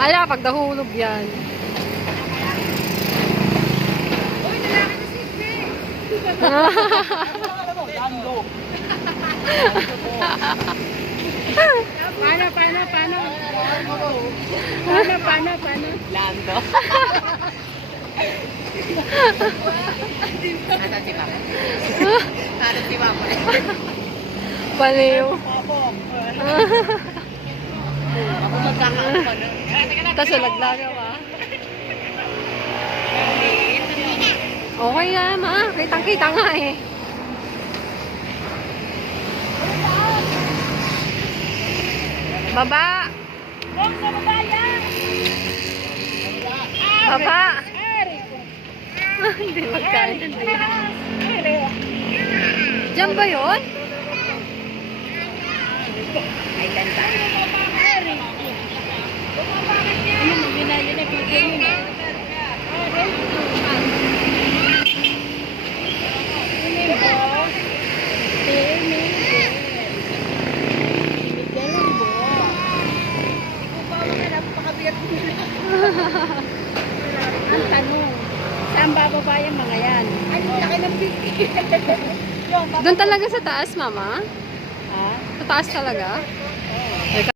Ala, pag nahulog yan. Uy, lalaki na si Lando. Paano? Lando. Nasaan si Papa? Nasaan si Papa? Baliw. Ako magkakaano ko nun. Tapos laglaga ba? Okay na, ma. Kitang-kita nga eh. Baba! Baba! Hindi magkain. Diyan ba yun? Ay, ganda. Ang tanong, saan bababa yung mga yan? Ay, laki ng bigay. Doon talaga sa taas, mama? Ha? Sa taas talaga?